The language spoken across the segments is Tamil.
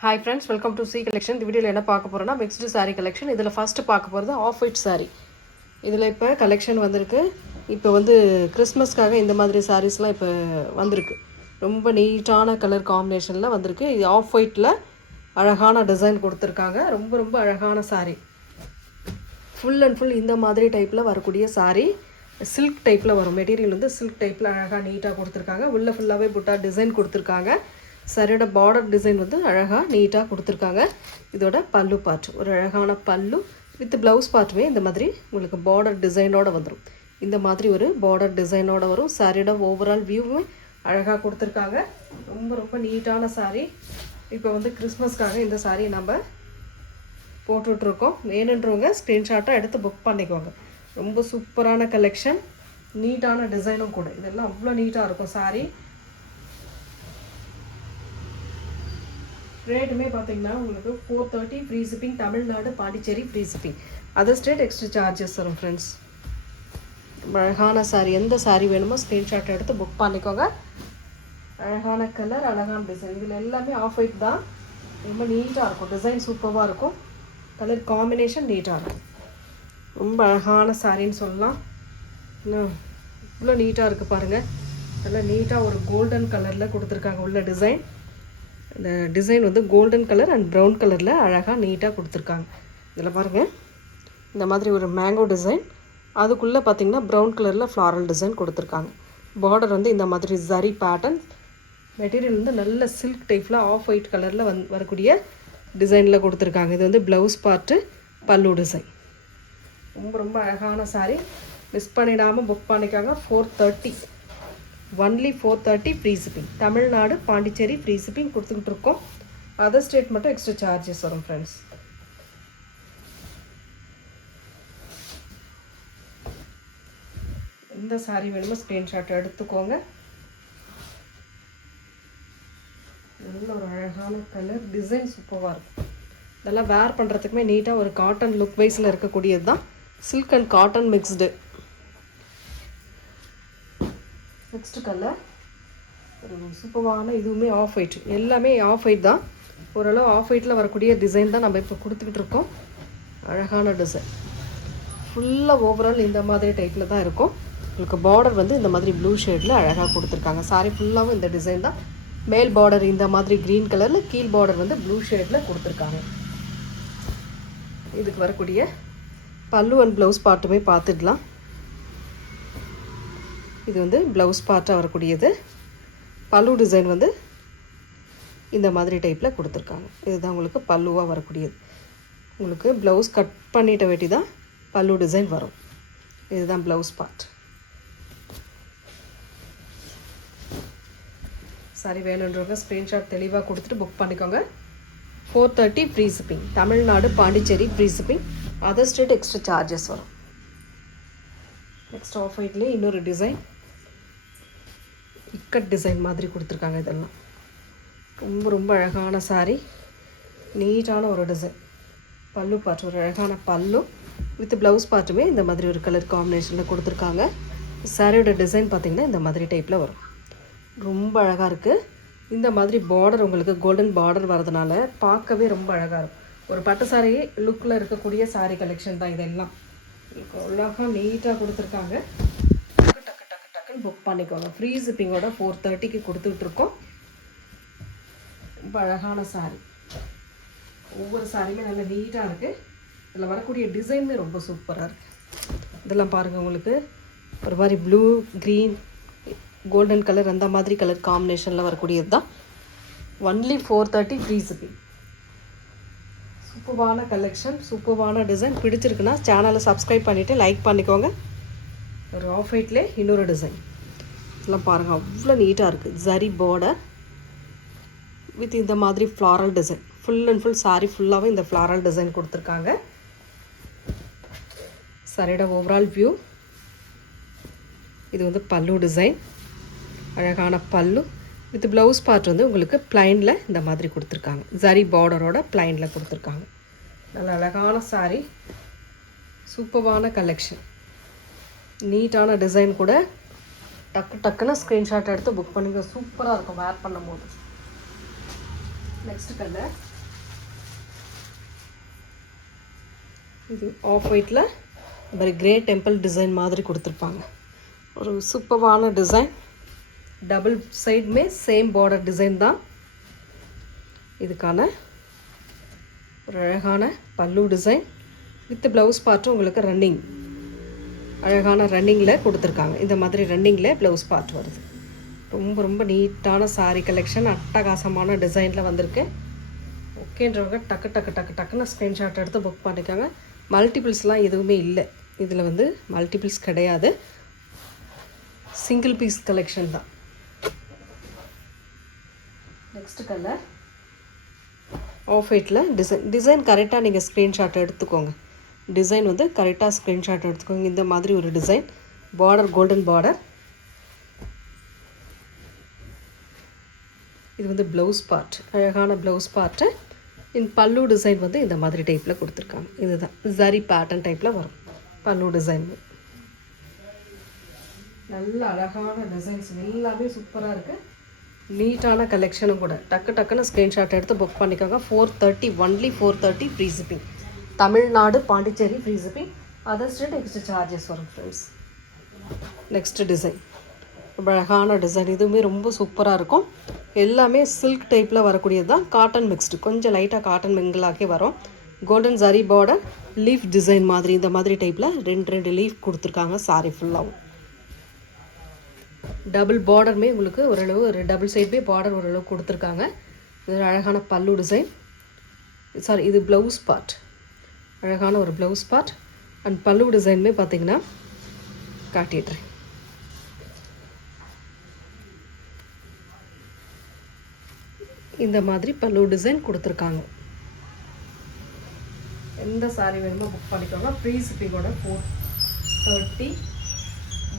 Hi friends, welcome to C collection. இந்த வீடியோல என்ன பார்க்க போறோம்னா mixed saree collection. இதுல ஃபர்ஸ்ட் பார்க்க போறது ஆஃப் ஒயிட் saree. இதுல இப்ப கலெக்ஷன் வந்திருக்கு. இப்போ வந்து கிறிஸ்மஸ்க்காக இந்த மாதிரி sareesலாம் இப்போ வந்திருக்கு. ரொம்ப நீட்டான கலர் காம்பினேஷன்ல வந்திருக்கு. இது ஆஃப் ஒயிட்ல அழகான டிசைன் கொடுத்திருக்காங்க. ரொம்ப ரொம்ப அழகான saree. ஃபுல் அண்ட் ஃபுல் இந்த மாதிரி டைப்ல வரக்கூடிய saree. சில்க் டைப்ல வரும். மெட்டீரியல் வந்து சில்க் டைப்ல அழகா நீட்டா கொடுத்திருக்காங்க. உள்ள ஃபுல்லாவே புட்டா டிசைன் கொடுத்திருக்காங்க. சரியோட பார்டர் டிசைன் வந்து அழகாக நீட்டாக கொடுத்துருக்காங்க. இதோட பல்லு பார்ட் ஒரு அழகான பல்லு வித் ப்ளவுஸ் பார்ட்டுமே இந்த மாதிரி உங்களுக்கு பார்டர் டிசைனோடு வந்துடும். இந்த மாதிரி ஒரு பார்டர் டிசைனோடு வரும். சாரியோட ஓவரால் வியூவுமே அழகாக கொடுத்துருக்காங்க. ரொம்ப ரொம்ப நீட்டான சாரீ. இப்போ வந்து கிறிஸ்மஸ்க்காக இந்த சாரீ நம்ம போட்டுட்ருக்கோம். வேணுன்றவங்க ஸ்க்ரீன்ஷாட்டாக எடுத்து புக் பண்ணிக்கோங்க. ரொம்ப சூப்பரான கலெக்ஷன், நீட்டான டிசைனும் கூட. இதெல்லாம் அவ்வளோ நீட்டாக இருக்கும் சாரீ. ரேட்டுமே பார்த்தீங்கன்னா உங்களுக்கு 430 free shipping. Tamil Nadu Pondicherry free shipping. Other state extra charges வரும் ஃப்ரெண்ட்ஸ். அழகான சாரீ, எந்த சாரீ வேணுமோ ஸ்க்ரீன்ஷாட் எடுத்து புக் பண்ணிக்கோங்க. அழகான கலர், அழகான டிசைன். இதில் எல்லாமே ஆஃப் ஒயிட் தான். ரொம்ப நீட்டாக இருக்கும். டிசைன் சூப்பராக இருக்கும். கலர் காம்பினேஷன் நீட்டாக இருக்கும். ரொம்ப அழகான சாரின்னு சொல்லலாம். இன்னும் இவ்வளோ நீட்டாக இருக்குது பாருங்கள். நல்லா நீட்டாக ஒரு கோல்டன் கலரில் கொடுத்துருக்காங்க உள்ள டிசைன். இந்த டிசைன் வந்து கோல்டன் கலர் அண்ட் ப்ரௌன் கலரில் அழகாக நீட்டாக கொடுத்துருக்காங்க. இதில் பாருங்கள், இந்த மாதிரி ஒரு மேங்கோ டிசைன், அதுக்குள்ளே பார்த்திங்கன்னா ப்ரௌன் கலரில் ஃப்ளாரல் டிசைன் கொடுத்துருக்காங்க. பார்டர் வந்து இந்த மாதிரி ஜரி பேட்டர்ன். மெட்டீரியல் வந்து நல்ல சில்க் டைப்பில் ஆஃப் ஒயிட் கலரில் வரக்கூடிய டிசைனில் கொடுத்துருக்காங்க. இது வந்து ப்ளவுஸ் பார்ட்டு, பல்லு டிசைன். ரொம்ப ரொம்ப அழகான சாரீ. மிஸ் பண்ணிடாமல் புக் பண்ணிக்காங்க. 430 only 430 free shipping. Tamil Nadu Pondicherry free shipping கொடுத்துக்கிட்டு இருக்கோம். அதர் ஸ்டேட் மட்டும் எக்ஸ்ட்ரா சார்ஜஸ் வரும் ஃப்ரெண்ட்ஸ். இந்த சாரீ வேணுமோ ஸ்க்ரீன்ஷாட் எடுத்துக்கோங்க. நல்ல ஒரு அழகான கலர், டிசைன் சூப்பராக இருக்கும். இதெல்லாம் வேர் பண்ணுறதுக்குமே நீட்டாக ஒரு காட்டன் லுக் வைஸில் இருக்கக்கூடியது தான். Silk and cotton mixed. Next colour ஒரு சூப்பரான, இதுவுமே ஆஃப் ஒயிட். எல்லாமே ஆஃப் ஒயிட் தான். ஓரளவு ஆஃப் ஒயிட்டில் வரக்கூடிய டிசைன் தான் நம்ம இப்போ கொடுத்துக்கிட்டு இருக்கோம். அழகான டிசைன். ஃபுல்லாக ஓவரால் இந்த மாதிரி டைப்பில் தான் இருக்கும். உங்களுக்கு பார்டர் வந்து இந்த மாதிரி ப்ளூ ஷேடில் அழகாக கொடுத்துருக்காங்க. சாரி ஃபுல்லாகவும் இந்த டிசைன் தான். மேல் பார்டர் இந்த மாதிரி க்ரீன் கலரில், கீழ் பார்டர் வந்து ப்ளூ ஷேடில் கொடுத்துருக்காங்க. இதுக்கு வரக்கூடிய பல்லு அண்ட் ப்ளவுஸ் பார்ட்டுமே பார்த்துடலாம். இது வந்து ப்ளவுஸ் பார்ட்டாக வரக்கூடியது. பல்லு டிசைன் வந்து இந்த மாதிரி டைப்பில் கொடுத்துருக்காங்க. இதுதான் உங்களுக்கு பல்லுவாக வரக்கூடியது. உங்களுக்கு ப்ளவுஸ் கட் பண்ணிட்ட வேட்டி தான் பல்லு டிசைன் வரும். இதுதான் ப்ளவுஸ் பார்ட். சாரி வேணுன்றவங்க ஸ்க்ரீன்ஷாட் தெளிவாக கொடுத்துட்டு புக் பண்ணிக்கோங்க. 430 free shipping. Tamil Nadu Pondicherry free shipping. Other state extra charges வரும். நெக்ஸ்ட் ஆஃப் ஒயிட்லேயே இன்னொரு டிசைன், இக்கட் டிசைன் மாதிரி கொடுத்துருக்காங்க. இதெல்லாம் ரொம்ப ரொம்ப அழகான சாரீ. நீட்டான ஒரு டிசைன். பல்லு பார்ட் ஒரு அழகான பல்லு வித் ப்ளவுஸ் பார்ட்டுமே இந்த மாதிரி ஒரு கலர் காம்பினேஷனில் கொடுத்துருக்காங்க. சாரியோட டிசைன் பார்த்திங்கன்னா இந்த மாதிரி டைப்பில் வரும். ரொம்ப அழகாக இருக்குது. இந்த மாதிரி பார்டர் உங்களுக்கு கோல்டன் பார்டர் வரதுனால பார்க்கவே ரொம்ப அழகாக இருக்கும். ஒரு பட்டு சாரீ லுக்கில் இருக்கக்கூடிய சாரீ கலெக்ஷன் தான் இதெல்லாம். அழகாக நீட்டாக கொடுத்துருக்காங்க. புக் பண்ணிக்கோங்க. ஃப்ரீ ஷிப்பிங்கோட 430க்கு கொடுத்துட்ருக்கோம். ரொம்ப அழகான சாரீ. ஒவ்வொரு சாரியுமே நல்லா நீட்டாக இருக்குது. இதில் வரக்கூடிய டிசைனுமே ரொம்ப சூப்பராக இருக்குது. இதெல்லாம் பாருங்கள், உங்களுக்கு ஒரு மாதிரி ப்ளூ, க்ரீன், கோல்டன் கலர் அந்த மாதிரி கலர் காம்பினேஷனில் வரக்கூடியது தான். Only 430 free shipping. சூப்பரான கலெக்ஷன், சூப்பரான டிசைன். பிடிச்சிருக்குன்னா சேனலை சப்ஸ்கிரைப் பண்ணிவிட்டு லைக் பண்ணிக்கோங்க. ஒரு ஆஃப் ஒயிட்லேயே இன்னொரு டிசைன். இதெல்லாம் பாருங்கள், அவ்வளோ நீட்டாக இருக்குது. ஜரி பார்டர் வித் இந்த மாதிரி floral design. Full and full sari ஃபுல்லாகவே இந்த ஃப்ளாரல் டிசைன் கொடுத்துருக்காங்க. சாரியோட ஓவரால் வியூ. இது வந்து பல்லு டிசைன். அழகான பல்லு வித் ப்ளவுஸ் பார்ட் வந்து உங்களுக்கு ப்ளைனில் இந்த மாதிரி கொடுத்துருக்காங்க. ஜரி பார்டரோட ப்ளைனில் கொடுத்துருக்காங்க. நல்ல அழகான சாரீ, சூப்பரான கலெக்ஷன், நீட்டான டிசைன் கூட. டக்குன்னு ஸ்க்ரீன்ஷாட் எடுத்து புக் பண்ணிங்க. சூப்பராக இருக்கும் வேர் பண்ணும்போது. நெக்ஸ்ட் கலர் இது ஆஃப் ஒயிட்டில் ஒரு கிரே டெம்பிள் டிசைன் மாதிரி கொடுத்துருப்பாங்க. ஒரு சூப்பரான டிசைன். டபுள் சைடுமே சேம் பார்டர் டிசைன் தான். இதுக்கான ஒரு அழகான பல்லு டிசைன் வித் ப்ளவுஸ் பார்ட்டும் உங்களுக்கு ரன்னிங், அழகான ரன்னிங்கில் கொடுத்துருக்காங்க. இந்த மாதிரி ரன்னிங்கில் ப்ளவுஸ் பார்ட் வருது. ரொம்ப ரொம்ப நீட்டான சாரீ கலெக்ஷன், அட்டகாசமான டிசைனில் வந்திருக்கு. ஓகேன்றவங்க டக்கு டக்கு டக்கு டக்குன்னு ஸ்க்ரீன்ஷாட் எடுத்து புக் பண்ணிக்கோங்க. மல்டிபிள்ஸ்லாம் எதுவுமே இல்லை இதில், வந்து மல்டிபிள்ஸ் கிடையாது, சிங்கிள் பீஸ் கலெக்ஷன் தான். நெக்ஸ்ட் கலர் ஆஃப் ஒயிட்டில் டிசைன் கரெக்டாக நீங்கள் ஸ்க்ரீன்ஷாட் எடுத்துக்கோங்க. டிசைன் வந்து கரெக்டாக ஸ்க்ரீன்ஷாட் எடுத்துக்கோங்க. இந்த மாதிரி ஒரு டிசைன், பார்டர் கோல்டன் பார்டர். இது வந்து ப்ளவுஸ் பார்ட், அழகான ப்ளவுஸ் பார்ட்டு. பல்லு டிசைன் வந்து இந்த மாதிரி டைப்பில் கொடுத்துருக்காங்க. இதுதான் ஜரி பேட்டர்ன் டைப்பில் வரும் பல்லு டிசைன். நல்ல அழகான டிசைன்ஸ் எல்லாமே சூப்பராக இருக்குது. நீட்டான கலெக்ஷனும் கூட. டக்கு டக்குன்னு ஸ்க்ரீன்ஷாட் எடுத்து புக் பண்ணிக்கோங்க. 430 only 430 free shipping. Tamil Nadu Pondicherry free shipping. Other state extra charges வரும் ஃப்ரெண்ட்ஸ். நெக்ஸ்ட் டிசைன் ரொம்ப அழகான டிசைன். இதுவுமே ரொம்ப சூப்பராக இருக்கும். எல்லாமே சில்க் டைப்பில் வரக்கூடியது தான். காட்டன் மிக்ஸ்டு, கொஞ்சம் லைட்டாக காட்டன் மிங்கிளாக்கே வரும். Golden zari border, leaf design மாதிரி இந்த மாதிரி டைப்பில் ரெண்டு லீஃப் கொடுத்துருக்காங்க சாரி ஃபுல்லாகவும். டபுள் பார்டருமே உங்களுக்கு ஓரளவு ஒரு டபுள் சைடுமே பார்டர் ஓரளவு கொடுத்துருக்காங்க. இது அழகான பல்லு டிசைன். சாரி, இது ப்ளவுஸ் பார்ட், அழகான ஒரு ப்ளவுஸ் பார்ட். அண்ட் பல்லு டிசைனுமே பார்த்திங்கன்னா காட்டிடுறேன். இந்த மாதிரி பல்லு டிசைன் கொடுத்துருக்காங்க. எந்த சாரீ வேணுமோ புக் பண்ணிக்கோங்க. ஃப்ரீ ஷிப்பிங்கோட 430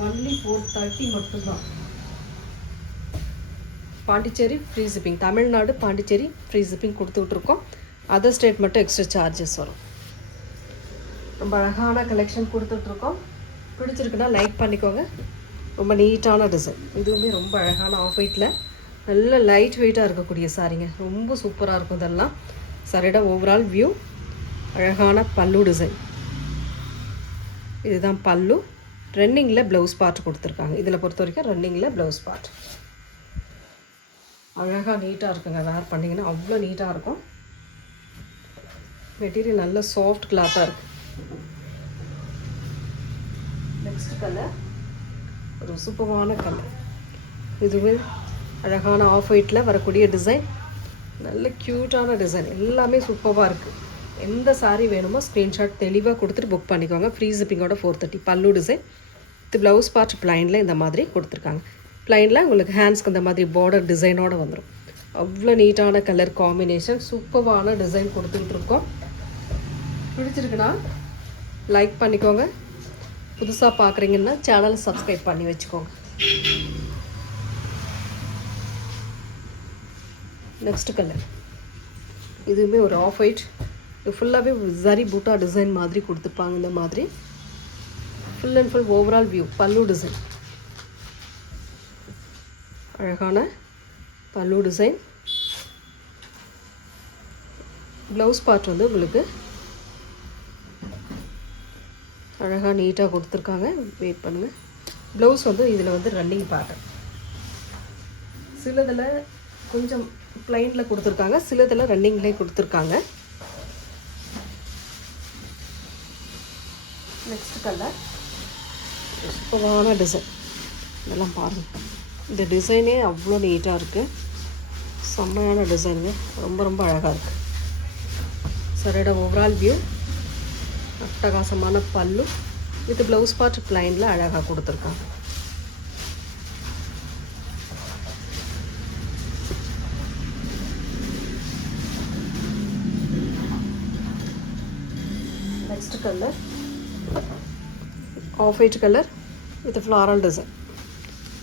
ஒன்லி 430 மட்டும்தான். Pondicherry free shipping, Tamil Nadu Pondicherry free shipping கொடுத்துட்ருக்கோம். அதர் ஸ்டேட் மட்டும் எக்ஸ்ட்ரா சார்ஜஸ் வரும். ரொம்ப அழகான கலெக்ஷன் கொடுத்துட்ருக்கோம். பிடிச்சிருக்குன்னா லைக் பண்ணிக்கோங்க. ரொம்ப நீட்டான டிசைன். இதுவுமே ரொம்ப அழகான ஆஃப் ஒயிட்டில் நல்ல லைட் வெயிட்டாக இருக்கக்கூடிய சாரீங்க. ரொம்ப சூப்பராக இருக்கும் இதெல்லாம். சாரியோட ஓவரால் வியூ. அழகான பல்லு டிசைன். இதுதான் பல்லு. ரன்னிங்கில் ப்ளவுஸ் பார்ட் கொடுத்துருக்காங்க. இதில் பொறுத்த வரைக்கும் ரன்னிங்கில் ப்ளவுஸ் பார்ட். அழகாக நீட்டாக இருக்குங்க. வேர் பண்ணிங்கன்னா அவ்வளோ நீட்டாக இருக்கும். மெட்டீரியல் நல்ல சாஃப்ட் கிளாத்தாக இருக்குது. நெக்ஸ்ட் கலர் ஒரு சூப்பரான கலர். இதுவே அழகான ஆஃப் ஒயிட்டில் வரக்கூடிய டிசைன். நல்ல க்யூட்டான டிசைன். எல்லாமே சூப்பராக இருக்குது. எந்த சாரீ வேணுமோ ஸ்க்ரீன்ஷாட் தெளிவாக கொடுத்துட்டு புக் பண்ணிக்கோங்க. ஃப்ரீ ஷிப்பிங்கோட 430. பல்லு டிசைன் இது ப்ளவுஸ் பார்ட் ப்ளைனில் இந்த மாதிரி கொடுத்துருக்காங்க. ப்ளைனில் உங்களுக்கு ஹேண்ட்ஸ்க்கு இந்த மாதிரி பார்டர் டிசைனோடு வந்துடும். அவ்வளோ நீட்டான கலர் காம்பினேஷன், சூப்பரான டிசைன் கொடுத்துட்ருக்கோம். பிடிச்சிருக்குன்னா லைக் பண்ணிக்கோங்க. புதுசாக பார்க்குறீங்கன்னா சேனலை சப்ஸ்கிரைப் பண்ணி வச்சுக்கோங்க. நெக்ஸ்ட் கலர் இதுவுமே ஒரு ஆஃப் ஒயிட். இது ஃபுல்லாகவே ஜரி பூட்டா டிசைன் மாதிரி கொடுத்துருப்பாங்க. இந்த மாதிரி full and full overall view. பல்லு டிசைன், அழகான பல்லு டிசைன். ப்ளவுஸ் பார்ட் வந்து உங்களுக்கு அழகாக நீட்டாக கொடுத்துருக்காங்க. வெயிட் பண்ணுங்கள். ப்ளவுஸ் வந்து இதில் வந்து ரன்னிங் பேட்டர்ன். சிலதில் கொஞ்சம் ப்ளைனில் கொடுத்துருக்காங்க, சிலதில் ரன்னிங்லேயே கொடுத்துருக்காங்க. நெக்ஸ்ட் கலர் சூப்பரான டிசைன். இதெல்லாம் பாருங்கள். இந்த டிசைனே அவ்வளோ நீட்டாக இருக்குது. செம்மையான டிசைனுங்க. ரொம்ப ரொம்ப அழகாக இருக்குது. சரியோட ஓவரால் வியூ. அட்டகாசமான பல்லு வித் ப்ளவுஸ் பார்ட் ப்ளைனில் அழகாக கொடுத்துருக்காங்க. Next colour off white colour with floral design.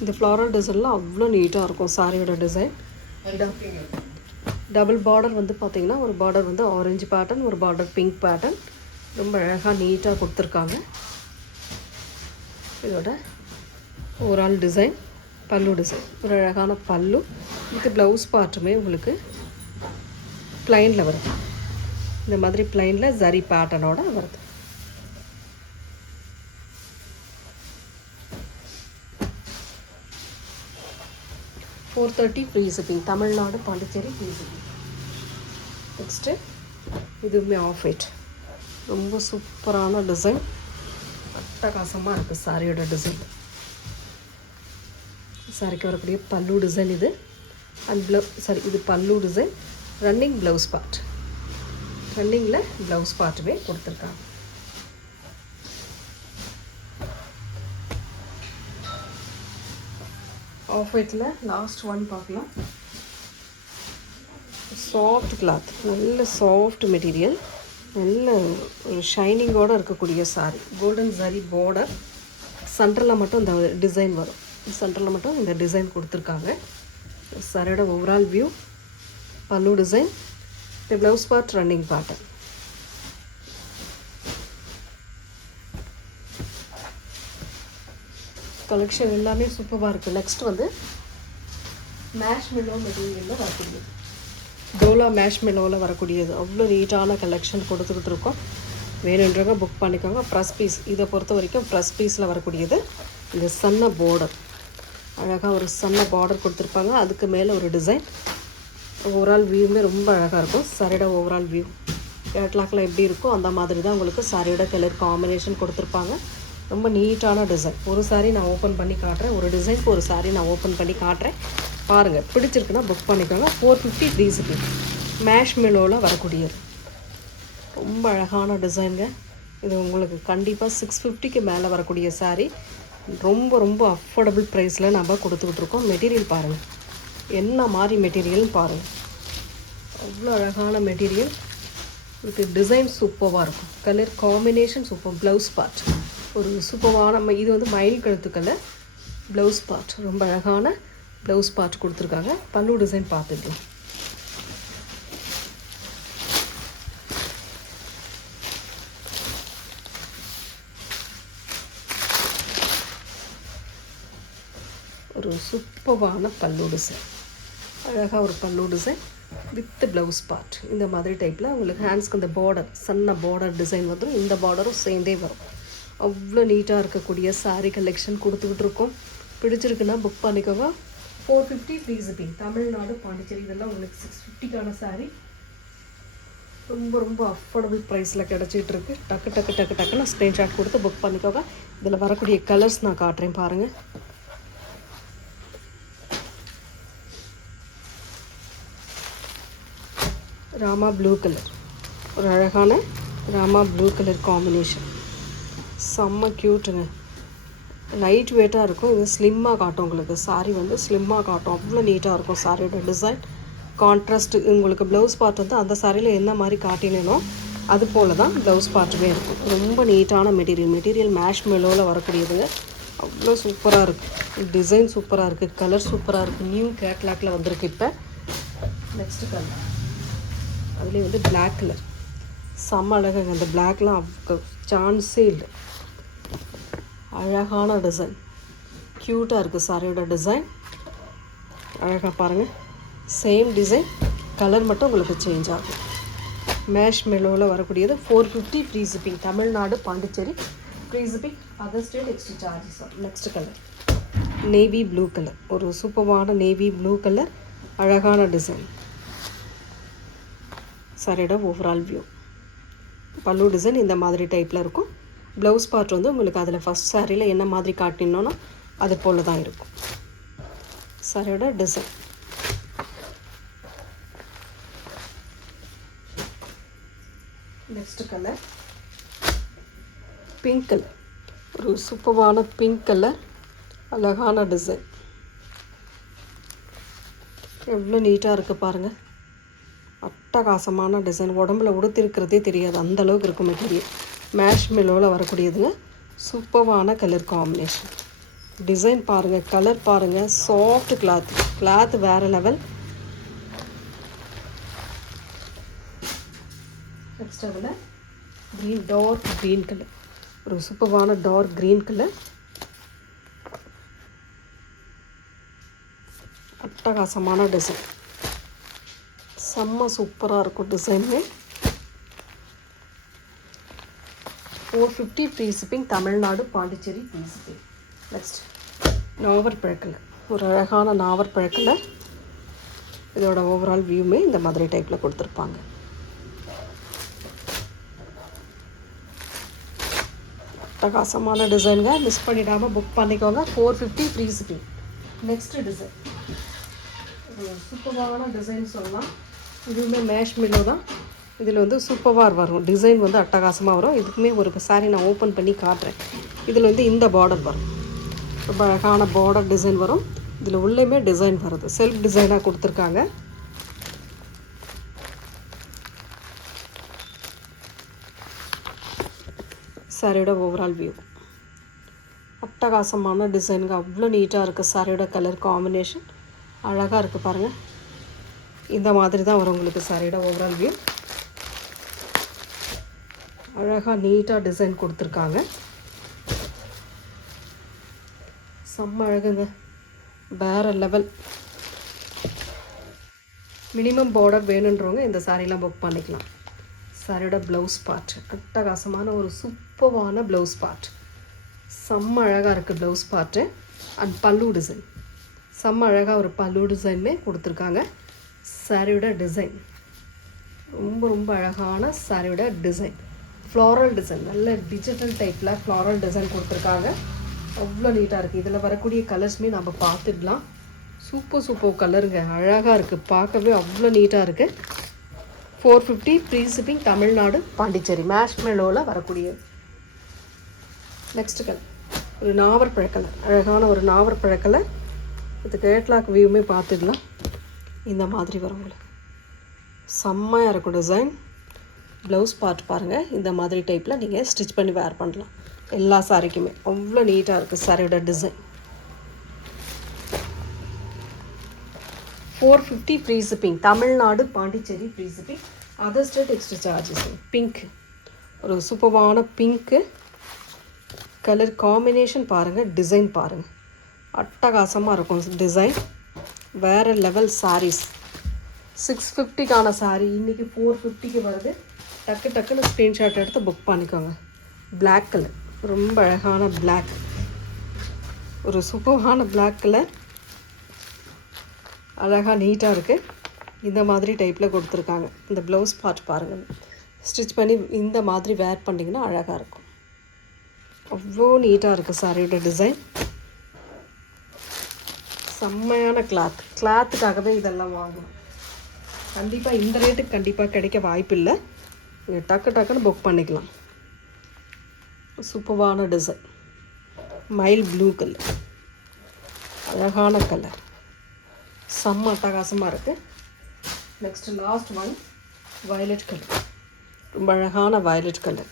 இந்த ஃப்ளாரல் டிசைன்லாம் அவ்வளோ நீட்டாக இருக்கும் சாரியோட டிசைன். டபுள் பார்டர் வந்து பார்த்திங்கன்னா ஒரு பார்டர் வந்து ஆரஞ்சு பேட்டர்ன், ஒரு பார்டர் பிங்க் பேட்டர்ன். ரொம்ப அழகாக நீட்டாக கொடுத்துருக்காங்க. இதோட ஓவரால் டிசைன் பல்லு டிசைன். ஒரு அழகான பல்லு வித் ப்ளவுஸ் பார்ட்டுமே உங்களுக்கு ப்ளைனில் வருது. இந்த மாதிரி ப்ளைனில் ஜரி பேட்டர்னோட வருது. $430 free shipping. Tamil Nadu Pondicherry free shipping. Next இதுவுமே ஆஃப் ஒயிட். ரொம்ப சூப்பரான டிசைன். அட்டகாசமாக இருக்குது சாரியோட டிசைன். சாரிக்கு வரக்கூடிய பல்லு டிசைன் இது. அண்ட் இது பல்லு டிசைன். Running blouse part. ரன்னிங்கில் ப்ளவுஸ் பார்ட்டுமே கொடுத்துருக்காங்க. ஆஃப் ஒயிட்டில் லாஸ்ட் ஒன் பார்க்கலாம். சாஃப்ட் கிளாத், நல்ல சாஃப்ட் மெட்டீரியல், நல்ல ஒரு ஷைனிங்கோடு இருக்கக்கூடிய சாரி. Golden sorry border. சென்டரில் மட்டும் இந்த டிசைன் வரும். சென்டரில் மட்டும் இந்த டிசைன் கொடுத்துருக்காங்க. சாரியோட ஓவரால் வியூ. பல்லு டிசைன். இந்த blouse part running part. Collection எல்லாமே சூப்பராக இருக்குது. நெக்ஸ்ட் வந்து மேஷ் மெல்லோ மெட்டீரியலில் வரக்கூடியது. டோலா மேஷ் மெல்லோவில் வரக்கூடியது. அவ்வளோ நீட்டான கலெக்ஷன் கொடுத்துக்கிட்டு இருக்கோம். வேணுன்றவங்க புக் பண்ணிக்கோங்க. ப்ரெஸ் பீஸ். இதை பொறுத்த வரைக்கும் ப்ரெஸ் பீஸில் வரக்கூடியது. இந்த சன்ன பார்டர், அழகாக ஒரு சன்ன பார்டர் கொடுத்துருப்பாங்க. அதுக்கு மேலே ஒரு டிசைன். ஓவரால் வியூவுமே ரொம்ப அழகாக இருக்கும். சாரியோட ஓவரால் வியூ கேட்லாக்கில் எப்படி இருக்கோ அந்த மாதிரி தான் உங்களுக்கு சாரியோட கலர் காம்பினேஷன் கொடுத்துருப்பாங்க. ரொம்ப நீட்டான டிசைன். ஒரு சாரீ நான் ஓப்பன் பண்ணி காட்டுறேன். ஒரு டிசைனுக்கு ஒரு சாரீ நான் ஓப்பன் பண்ணி காட்டுறேன். பாருங்கள், பிடிச்சிருக்குன்னா புக் பண்ணிக்கோங்க. $450 ஃப்ரீ ஷிப்பிங். மேஷ் மெல்லோவில் வரக்கூடியது. ரொம்ப அழகான டிசைனுங்க. இது உங்களுக்கு கண்டிப்பாக 650க்கு மேலே வரக்கூடிய சாரீ. ரொம்ப ரொம்ப அஃபோர்டபுள் ப்ரைஸில் நம்ம கொடுத்துக்கிட்டு இருக்கோம். மெட்டீரியல் பாருங்கள், என்ன மாதிரி மெட்டீரியல்னு பாருங்கள். அவ்வளோ அழகான மெட்டீரியல். இதுக்கு டிசைன் சூப்பராக இருக்கும். Colour combination super. Blouse part ஒரு சூப்பரான, இது வந்து மயில் கழுத்து கலர் ப்ளவுஸ் பார்ட். ரொம்ப அழகான ப்ளவுஸ் பார்ட் கொடுத்துருக்காங்க. பல்லு டிசைன் பார்த்துக்கலாம். ஒரு சூப்பரான பல்லு டிசைன். அழகாக ஒரு பல்லு டிசைன் வித் ப்ளவுஸ் பார்ட். இந்த மாதிரி டைப்பில் உங்களுக்கு ஹேண்ட்ஸ்க்கு இந்த பார்டர், சன்ன பார்டர் டிசைன் வந்துடும். இந்த பார்டரும் சேர்ந்தே வரும். அவ்வளோ நீட்டாக இருக்கக்கூடிய சாரீ கலெக்ஷன் கொடுத்துக்கிட்டு இருக்கோம். பிடிச்சிருக்குன்னா புக் பண்ணிக்கோங்க. $450 ஃப்ரீ ஷிப்பிங். தமிழ்நாடு பாண்டிச்சேரி. இதெல்லாம் உங்களுக்கு 650க்கான சாரீ. ரொம்ப ரொம்ப அஃபோர்டபுள் ப்ரைஸில் கிடச்சிட்டு இருக்கு. டக்கு டக்கு டக்கு டக்குன்னு ஸ்க்ரீன்ஷாட் கொடுத்து புக் பண்ணிக்கோங்க. இதில் வரக்கூடிய கலர்ஸ் நான் காட்டுறேன் பாருங்கள். Rama blue colour. ஒரு அழகான ராமா ப்ளூ கலர் காம்பினேஷன். செம்ம க்யூட்டுங்க. லைட் வெயிட்டாக இருக்கும். இது ஸ்லிம்மாக காட்டும். உங்களுக்கு சாரீ வந்து ஸ்லிம்மாக காட்டும். அவ்வளோ நீட்டாக இருக்கும் சாரியோட டிசைன். கான்ட்ராஸ்ட்டு உங்களுக்கு ப்ளவுஸ் பார்ட் வந்து அந்த சாரியில் என்ன மாதிரி காட்டினேனோ அது போல் தான் ப்ளவுஸ் பார்ட்டுமே இருக்கும். ரொம்ப நீட்டான மெட்டீரியல் மேஷ் மெல்லோவில் வரக்கூடியதுங்க. அவ்வளோ சூப்பராக இருக்குது. டிசைன் சூப்பராக இருக்குது. கலர் சூப்பராக இருக்குது. நியூ கேட்லாக்கில் வந்திருக்கு. இப்போ நெக்ஸ்ட்டு கலர் அதுலேயே வந்து பிளாக் கலர். செம்ம அழகாங்க. அந்த பிளாக்லாம் சான்ஸே இல்லை. அழகான டிசைன். க்யூட்டாக இருக்குது சாரியோட டிசைன். அழகாக பாருங்கள். சேம் டிசைன், கலர் மட்டும் உங்களுக்கு சேஞ்ச் ஆகும். மேஷ் மெல்லோவில் வரக்கூடியது. $450 free shipping. Tamil Nadu Pondicherry free shipping. Other state extra charges. Next colour navy blue colour. ஒரு சூப்பரான நேவி ப்ளூ கலர். அழகான டிசைன். சாரியோட ஓவரால் வியூ. பல்லு டிசைன் இந்த மாதிரி டைப்பில் இருக்கும். ப்ளவுஸ் பார்ட் வந்து உங்களுக்கு அதில் ஃபஸ்ட் சாரியில் என்ன மாதிரி காட்டினோன்னா அது போல் தான் இருக்கும் சாரியோட design. Next colour pink colour. ஒரு சூப்பரான பிங்க் கலர். அழகான டிசைன். எவ்வளோ நீட்டாக இருக்குது பாருங்கள். அட்டகாசமான டிசைன். உடம்புல உடுத்திருக்கிறதே தெரியாது, அந்தளவுக்கு இருக்கும் மெட்டீரியல். மேஷ் மெல்லோவில் வரக்கூடியதுங்க. சூப்பரான கலர் காம்பினேஷன். டிசைன் பாருங்கள், கலர் பாருங்கள். சாஃப்ட் கிளாத் வேறு லெவல். நெக்ஸ்ட் அதில் க்ரீன், டார்க் க்ரீன் கலர். ஒரு சூப்பரான டார்க் க்ரீன் கலர். அட்டகாசமான டிசைன். செம்ம சூப்பராக இருக்கும் design. 450 free shipping, Tamil Nadu Pondicherry free shipping. Next நாவற்பழக்கலை, ஒரு அழகான நாவற்பழக்கலை. இதோட ஓவரால் வியூமே இந்த மாதிரி டைப்பில் கொடுத்துருப்பாங்க. அட்டகாசமான டிசைனுங்க, மிஸ் பண்ணிடாமல் புக் பண்ணிக்கோங்க. 450 ஃப்ரீ ஷிப்பிங். நெக்ஸ்ட் டிசைன் சூப்பரான டிசைன் சொல்லலாம். இதுவுமே மேஷ் மில்லோ தான். இதில் வந்து சூப்பராக வரும், டிசைன் வந்து அட்டகாசமாக வரும். இதுக்குமே ஒரு சாரீ நான் ஓப்பன் பண்ணி காட்டுறேன். இதில் வந்து இந்த பார்டர் வரும், ரொம்ப அழகான பார்டர் டிசைன் வரும். இதில் உள்ளேயுமே டிசைன் வருது, செல்ஃப் டிசைனாக கொடுத்துருக்காங்க. சாரியோட ஓவரால் வியூ அட்டகாசமான டிசைனுங்க, அவ்வளோ நீட்டாக இருக்குது. சாரியோட கலர் காம்பினேஷன் அழகாக இருக்குது பாருங்கள். இந்த மாதிரி தான் வரும் உங்களுக்கு சாரியோட ஓவரால் வியூ. அழகாக நீட்டாக டிசைன் கொடுத்துருக்காங்க. செம்ம அழகுங்க, வேறு லெவல். மினிமம் பார்டர் வேணுன்றவங்க இந்த சாரீலாம் புக் பண்ணிக்கலாம். சாரியோட ப்ளவுஸ் பார்ட் அட்டகாசமான ஒரு சூப்பரான ப்ளவுஸ் பார்ட். செம்ம அழகாக இருக்குது ப்ளவுஸ் பார்ட்டு. அண்ட் பல்லு டிசைன் செம்ம அழகாக ஒரு பல்லு டிசைனுமே கொடுத்துருக்காங்க. சாரியோட டிசைன் ரொம்ப ரொம்ப அழகான சாரியோட டிசைன். ஃப்ளாரல் டிசைன், நல்ல டிஜிட்டல் டைப்பில் ஃப்ளாரல் டிசைன் கொடுத்துருக்காங்க. அவ்வளோ நீட்டாக இருக்குது. இதில் வரக்கூடிய கலர்ஸுமே நம்ம பார்த்துடலாம். சூப்பர் கலருங்க, அழகாக இருக்குது, பார்க்கவே அவ்வளோ நீட்டாக இருக்குது. 450 free shipping, Tamil Nadu Pondicherry. Mesh மெலோவில் வரக்கூடிய நெக்ஸ்ட் கலர் ஒரு நாவற்பழக்கலை, அழகான ஒரு நாவற்பழக்கலை. இது கேட்லாக் வியூமே பார்த்துடலாம். இந்த மாதிரி வரும் உங்களுக்கு, செம்மையாக இருக்கும் டிசைன். ப்ளவுஸ் பார்ட் பாருங்கள், இந்த மாதிரி டைப்பில் நீங்கள் ஸ்டிச் பண்ணி வேர் பண்ணலாம். எல்லா சாரிக்குமே அவ்வளோ நீட்டாக இருக்குது சாரியோட design. 450 free shipping, Tamil Nadu Pondicherry free shipping. Other state extra charges. Pink, ஒரு சூப்பரான பிங்க்கு கலர் காம்பினேஷன் பாருங்கள், டிசைன் பாருங்கள், அட்டகாசமாக இருக்கும் டிசைன். வேறு லெவல் சாரீஸ். 650க்கான சாரீ இன்றைக்கி 450க்கு வருது. டக்குன்னு ஸ்க்ரீன்ஷாட் எடுத்து புக் பண்ணிக்கோங்க. பிளாக் கலர், ரொம்ப அழகான பிளாக், ஒரு சூப்பரான பிளாக் கலர், அழகாக நீட்டாக இருக்குது. இந்த மாதிரி டைப்பில் கொடுத்துருக்காங்க. இந்த ப்ளவுஸ் பார்ட் பாருங்கள், ஸ்டிச் பண்ணி இந்த மாதிரி வேர் பண்ணிங்கன்னா அழகாக இருக்கும். அவ்வளோ நீட்டாக இருக்குது சாரியோட டிசைன். செம்மையான கிளாத்துக்காகவே இதெல்லாம் வாங்கணும். கண்டிப்பாக இந்த ரேட்டுக்கு கண்டிப்பாக கிடைக்க வாய்ப்பு இல்லை. நீங்கள் டக்குன்னு புக் பண்ணிக்கலாம். சூப்பரான டிசைன், மைல் ப்ளூ கலர், அழகான கலர், செம்ம அட்டகாசமாக இருக்குது. Next last one violet colour, ரொம்ப அழகான வயலட் கலர்.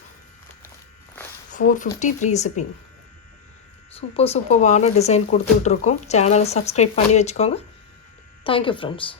450 free shipping. சூப்பரான டிசைன் கொடுத்துக்கிட்டு இருக்கோம். சேனலை சப்ஸ்கிரைப் பண்ணி வச்சுக்கோங்க. Thank you friends.